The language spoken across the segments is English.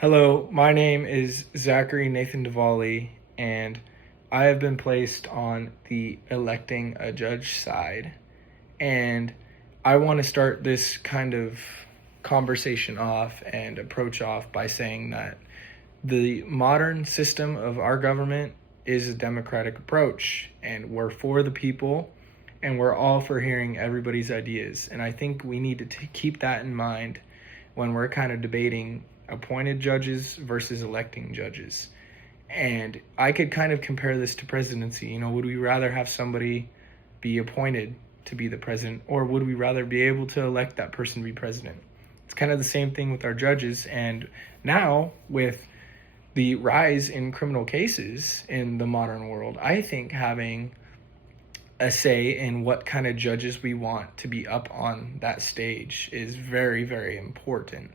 Hello, my name is Zachary Nathan Duvally, and I have been placed on the electing a judge side. And I want to start this kind of conversation off and approach off by saying that the modern system of our government is a democratic approach, and we're for the people, and we're all for hearing everybody's ideas. And I think we need to keep that in mind when we're kind of debating appointed judges versus electing judges. And I could kind of compare this to presidency. Would we rather have somebody be appointed to be the president, or would we rather be able to elect that person to be president? It's kind of the same thing with our judges. And now, with the rise in criminal cases in the modern world, I think having a say in what kind of judges we want to be up on that stage is very, very important.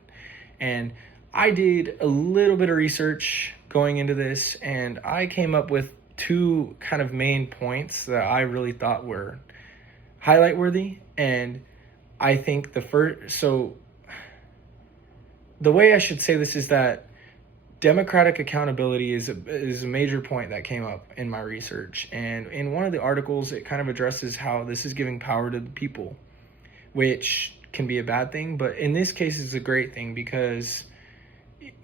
And I did a little bit of research going into this, and I came up with two kind of main points that I really thought were highlight worthy. And I think the way I should say this is that democratic accountability is a major point that came up in my research. And in one of the articles, it kind of addresses how this is giving power to the people, which can be a bad thing, but in this case, it's a great thing because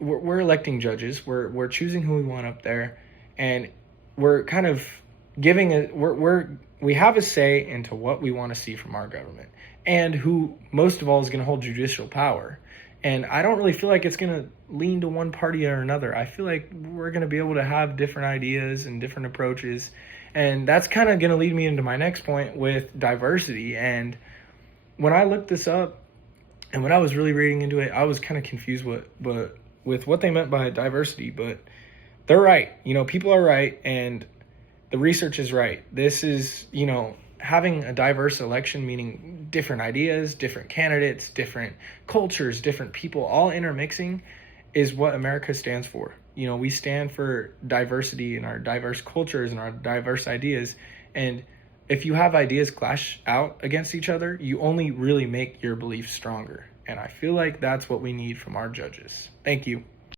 we're electing judges. We're choosing who we want up there, and we're kind of we have a say into what we want to see from our government, and who most of all is going to hold judicial power. And I don't really feel like it's going to lean to one party or another. I feel like we're going to be able to have different ideas and different approaches, and that's kind of going to lead me into my next point with diversity. And when I looked this up and when I was really reading into it, I was kind of confused with what they meant by diversity, but they're right. People are right, and the research is right. This is, having a diverse election, meaning different ideas, different candidates, different cultures, different people, all intermixing, is what America stands for. We stand for diversity in our diverse cultures and our diverse ideas. And if you have ideas clash out against each other, you only really make your beliefs stronger. And I feel like that's what we need from our judges. Thank you.